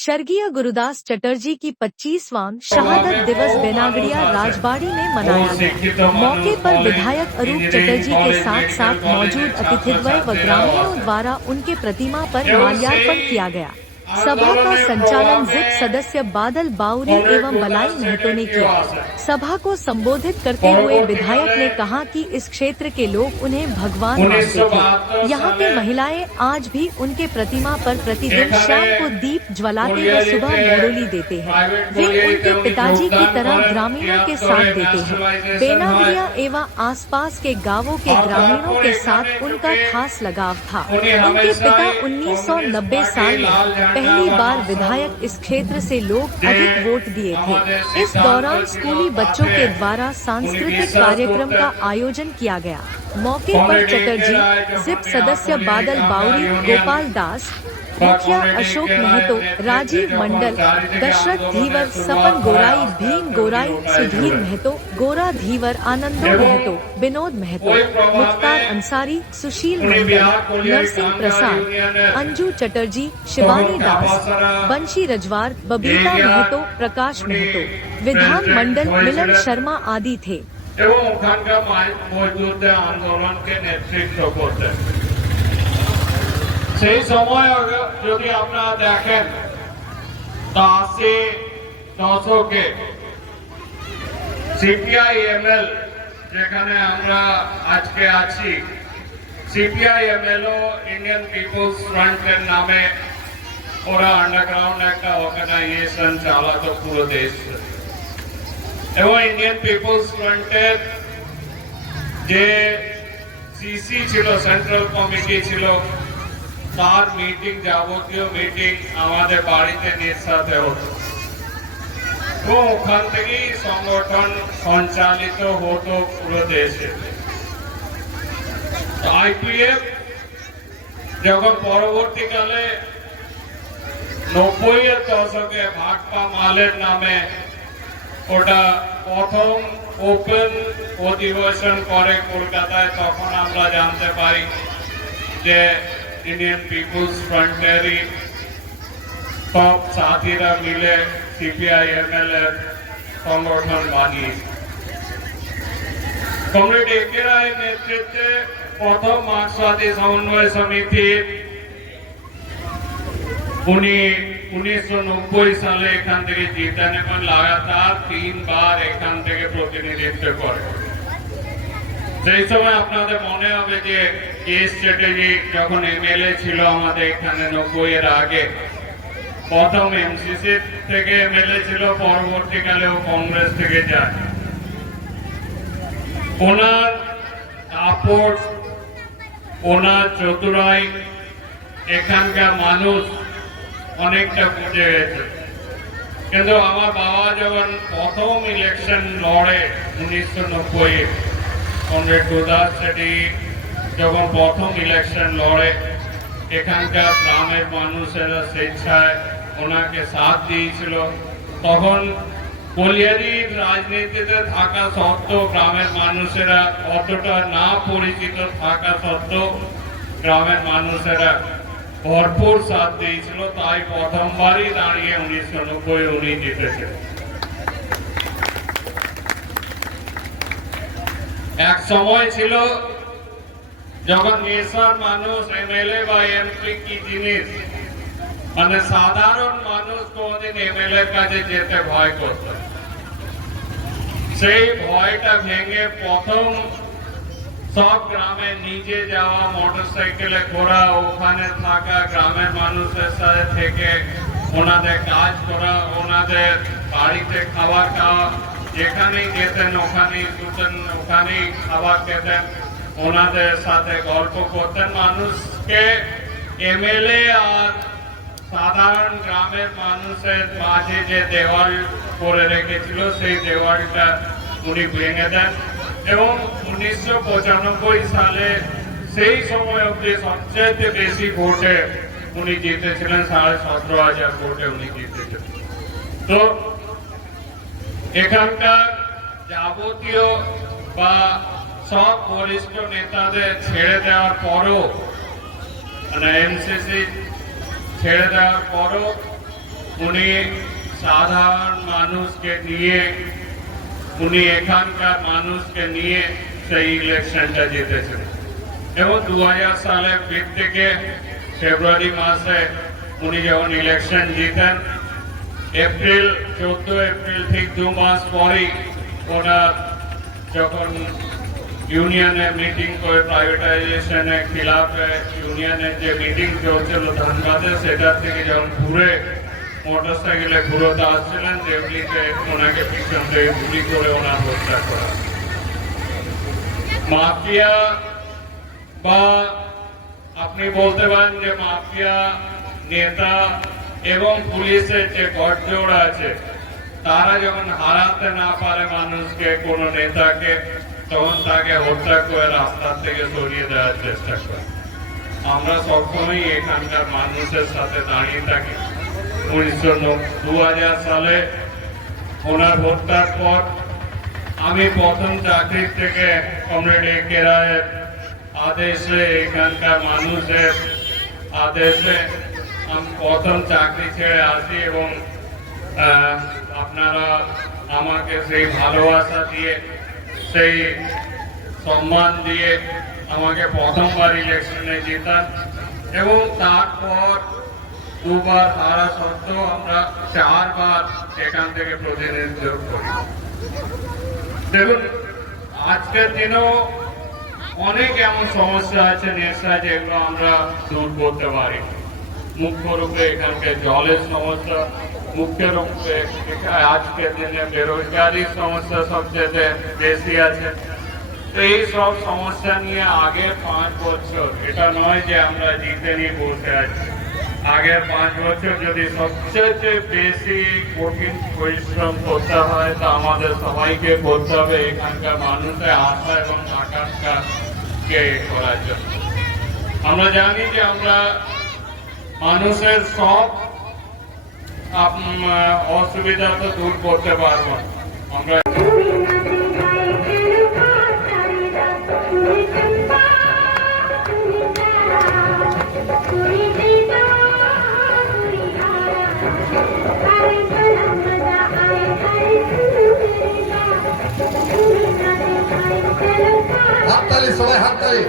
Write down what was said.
स्वर्गीय गुरुदास चटर्जी की 25वां शहादत दिवस बेनागड़िया राजबाड़ी में मनाया गया। मौके पर विधायक अरूप चटर्जी के साथ साथ मौजूद अतिथिद्वय व ग्रामीणों द्वारा उनके प्रतिमा पर माल्यार्पण किया गया। सभा का संचालन जिप सदस्य बादल बाउरी एवं बलाई महतो ने किया। सभा को संबोधित करते हुए विधायक ने कहा कि इस क्षेत्र के लोग उन्हें भगवान मानते थे। यहाँ के महिलाएं आज भी उनके प्रतिमा पर प्रतिदिन शाम को दीप ज्वलाते व सुबह मोड़ोली देते हैं। वे उनके पिताजी की तरह ग्रामीणों के साथ देते हैं। बेनागड़िया एवं आसपास के गांवों के ग्रामीणों के साथ उनका खास लगाव था। उनके पिता 1990 साल में पहली बार विधायक इस क्षेत्र से लोग अधिक वोट दिए थे। इस दौरान स्कूली बच्चों के द्वारा सांस्कृतिक कार्यक्रम का आयोजन किया गया। मौके पर चटर्जी, जिप सदस्य बादल बाउरी, गोपाल दास, मुखिया अशोक महतो, राजीव मंडल, दशरथ धीवर, सपन गोराई, भीम गोराई, सुधीर महतो, गोरा धीवर, आनंदो महतो, विनोद महतो, मुख्तार अंसारी, सुशील मंडल, नरसिंह प्रसाद, अंजू चटर्जी, शिवानी दास, बंशी रजवार, बबीता महतो, प्रकाश महतो, विधान मंडल मिलन शर्मा आदि थे। সেই সময় যদি আপনারা দেখেন 80 দশকে সিপিআইএমএল যেখানে আমরা আজকে আছি, সিপিআইএমএল ও ইন্ডিয়ান পিপলস ফ্রন্টের নামে ওরা আন্ডারগ্রাউন্ড একটা অর্গানাইজেশন চালাতো পুরো দেশে। এবং ইন্ডিয়ান পিপলস ফ্রন্টের যে সিসি ছিল, সেন্ট্রাল কমিটি ছিল, তার মিটিং, যাবতীয় মিটিং আমাদের বাড়িতে নিঃসাথে হতো। তো ওখান থেকেই সংগঠন সঞ্চালিত হতো পুরো দেশে। আইপিএফ যখন পরবর্তীকালে 90-এর দশকে ভাটপা মালের নামে ওটা প্রথম ওপেন অধিবেশন করে কলকাতায়, তখন আমরা জানতে পারি যে इंडियन पीपुल्स फ्रंटेरी सब साथीरा मिले सीपीआईएमएल संगठन बानिए। कमरेड एके राय नेतृत्वे प्रथम मार्क्सवादी समन्वय समिति 1990 साले एखान থেকে জিতেন এবং লাগাতার 3 বার এখান থেকে প্রতিনিধিত্ব করে। সেই সময় আপনাদের মনে হবে যে কেস চ্যাটার্জি যখন এমএলএ ছিল আমাদের এখানে 90-এর আগে, প্রথম এমসিসি থেকে এমএলএ ছিল, পরবর্তীকালেও কংগ্রেস থেকে যায়। ওনার দাপট, ওনার চতুরাই এখানকার মানুষ অনেকটা বুঝে গেছে। কিন্তু আমার বাবা যখন প্রথম ইলেকশন লড়ে 1990-এ, কমরেড গুরুদাস চট্টোপাধ্যায় যখন প্রথম ইলেকশন লড়ে, এখানকার গ্রামের মানুষেরা স্বেচ্ছায় ওনাকে সাথ দিয়েছিল। তখন কলিয়ারির রাজনীতিতে থাকা সত্ত্বেও গ্রামের মানুষেরা অতটা না পরিচিত থাকা সত্ত্বেও গ্রামের মানুষেরা ভরপুর সাথ দিয়েছিল। তাই প্রথমবারই দাঁড়িয়ে 1990 উনি জিতেছেন। এক সময় ছিল যখন নেশার মানুষ এমএলএ বা এমপি কি জিনিস, মানে সাধারণ মানুষ কোনদিন এমএলএ কাছে যেতে ভয় করত। সেই ভয়টা ভেঙে প্রথম সব গ্রামে নিজে যাওয়া, মোটরসাইকেলে ঘোরা, ওখানে থাকা গ্রামের মানুষের সাথে থেকে ওনাদের কাজ করা, ওনাদের বাড়িতে খাবার খাওয়া, যেখানেই যেতেন ওখানেই শুতেন, ওখানেই খাবার খেতেন, ওনাদের সাথে গল্প করতেন। মানুষকে এমএলএ আর সাধারণ গ্রামের মানুষের মাঝে যে দেওয়াল করে রেখেছিল, সেই দেওয়ালটা উনি ভেঙে দেন এবং 1995 সালে সেই সময় অবধি সবচেয়ে বেশি ভোটে উনি জিতেছিলেন, 17,500 ভোটে উনি জিতেছিলেন। তো এখানকার যাবতীয় বা সব বরিষ্ঠ নেতাদের ছেড়ে দেওয়ার পরও, মানে এমসিসি ছেড়ে দেওয়ার পরও উনি সাধারণ মানুষকে নিয়ে উনি এখানকার মানুষকে নিয়ে সেই ইলেকশনটা জিতেছেন এবং 2000 সালের দিক থেকে ফেব্রুয়ারি মাসে উনি যখন ইলেকশন জিতেন এপ্রিল 14 এপ্রিল ঠিক 2 মাস পরেই ওনার যখন ইউনিয়নের মিটিং করে প্রাইভেটাইজেশনের খিলাফে ইউনিয়নের যে মিটিং চলছিল ধানবাদে সেটার থেকে যখন ঘুরে মোটরসাইকেলে ঘুরোতে আসছিলেন দেবলিতে ওনাকে পিছন থেকে গুলি করে ওনার হত্যা করা। মাফিয়া বা আপনি বলতে পারেন যে মাফিয়া নেতা এবং পুলিশের যে গঠজোড় আছে তারা যখন হারাতে না পারে মানুষকে কোনো নেতাকে তখন তাকে হত্যা করে রাস্তার থেকে সরিয়ে দেওয়ার চেষ্টা করে। আমরা সবসময় এখানকার মানুষের সাথে দাঁড়িয়ে থাকি। 2000 সালে ওনার হত্যার পর আমি প্রথম চাকরি থেকে কমরেড এ.কে. রায়ের আদেশে এখানকার মানুষের আদেশে আমি প্রথম চাকরি ছেড়ে আসি এবং আপনারা আমাকে সেই ভালোবাসা দিয়ে সেই সম্মান দিয়ে আমাকে প্রথমবার ইলেকশনে জেতান এবং তারপর দুবার হারা সত্ত্বেও আমরা 4 বার এখান থেকে প্রতিনিধিত্ব করি। দেখুন আজকের দিনেও অনেক এমন সমস্যা আছে নেশা যেগুলো আমরা দূর করতে পারি। মুখ্য রূপে এখানকার জলের সমস্যা, মুখ্য রূপে আজকের দিনে বেরোজগারির সমস্যা সবচেয়ে বেশি আছে। তো এই সব সমস্যা নিয়ে আগের 5 বছর, এটা নয় যে আমরা জিতে নিয়ে বসে আছি, আগের 5 বছর যদি সবচেয়ে বেশি কঠিন পরিশ্রম করতে হয় তা আমাদের সবাইকে করতে হবে এখানকার মানুষের আশা এবং আকাঙ্ক্ষাকে করার জন্য। আমরা জানি যে আমরা মানুষের সব অসুবিধা তো দূর করতে পারবো। আমরা হাততালি, সবাই হাততালি।